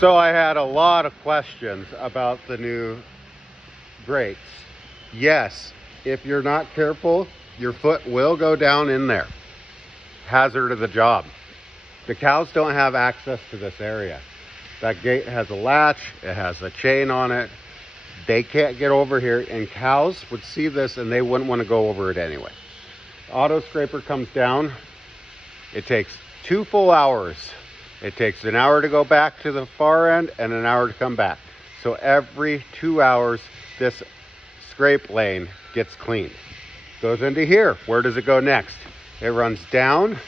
So I had a lot of questions about the new grates. Yes, if you're not careful, your foot will go down in there. Hazard of the job. The cows don't have access to this area. That gate has a latch, it has a chain on it. They can't get over here, and cows would see this and they wouldn't want to go over it anyway. Auto scraper comes down. It takes 2 full hours. It takes an hour to go back to the far end and an hour to come back. So every 2 hours, this scrape lane gets cleaned. Goes into here. Where does it go next? It runs down,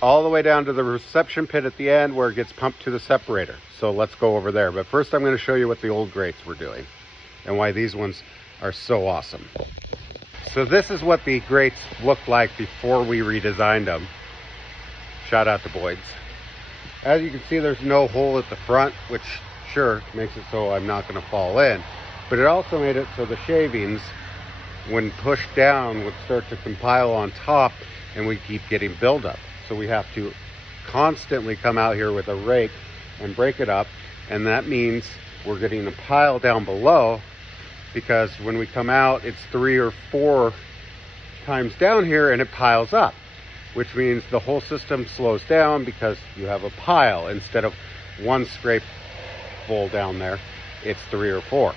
all the way down to the reception pit at the end where it gets pumped to the separator. So let's go over there. But first I'm going to show you what the old grates were doing and why these ones are so awesome. So this is what the grates looked like before we redesigned them. Shout out to Boyd's. As you can see, there's no hole at the front, which sure makes it so I'm not going to fall in. But it also made it so the shavings, when pushed down, would start to compile on top and we keep getting buildup. So we have to constantly come out here with a rake and break it up. And that means we're getting a pile down below, because when we come out, it's 3 or 4 times down here and it piles up, which means the whole system slows down because you have a pile. Instead of one scrape full down there, it's 3 or 4.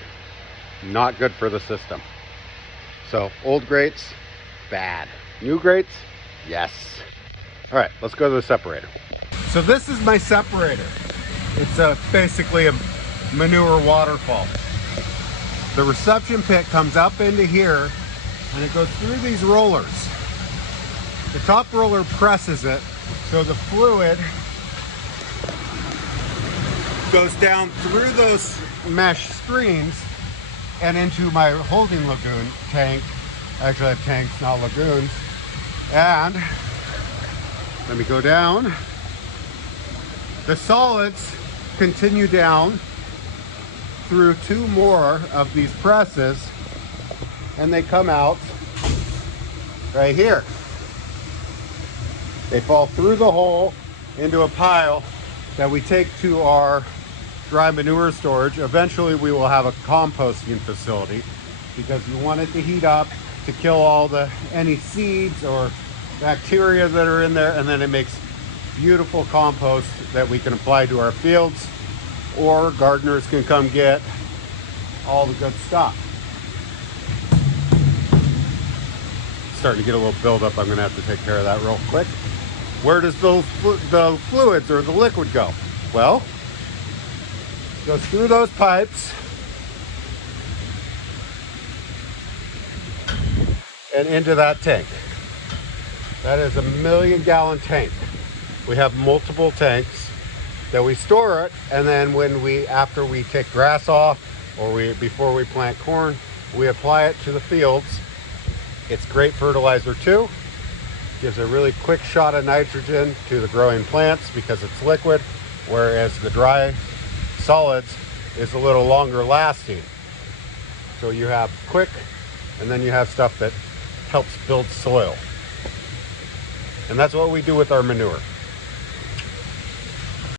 Not good for the system. So old grates, bad. New grates, yes. All right, let's go to the separator. So this is my separator. It's basically a manure waterfall. The reception pit comes up into here and it goes through these rollers. The top roller presses it, so the fluid goes down through those mesh screens and into my holding lagoon tank. Actually, I have tanks, not lagoons. And let me go down. The solids continue down through 2 more of these presses, and they come out right here. They fall through the hole into a pile that we take to our dry manure storage. Eventually we will have a composting facility, because you want it to heat up to kill all any seeds or bacteria that are in there, and then it makes beautiful compost that we can apply to our fields, or gardeners can come get all the good stuff. Starting to get a little buildup. I'm going to have to take care of that real quick. Where does the fluids or the liquid go? Well, it goes through those pipes and into that tank. That is a 1,000,000-gallon tank. We have multiple tanks that we store it, and then after we take grass off, or before we plant corn, we apply it to the fields. It's great fertilizer too. Gives a really quick shot of nitrogen to the growing plants because it's liquid, whereas the dry solids is a little longer lasting. So you have quick, and then you have stuff that helps build soil. And that's what we do with our manure.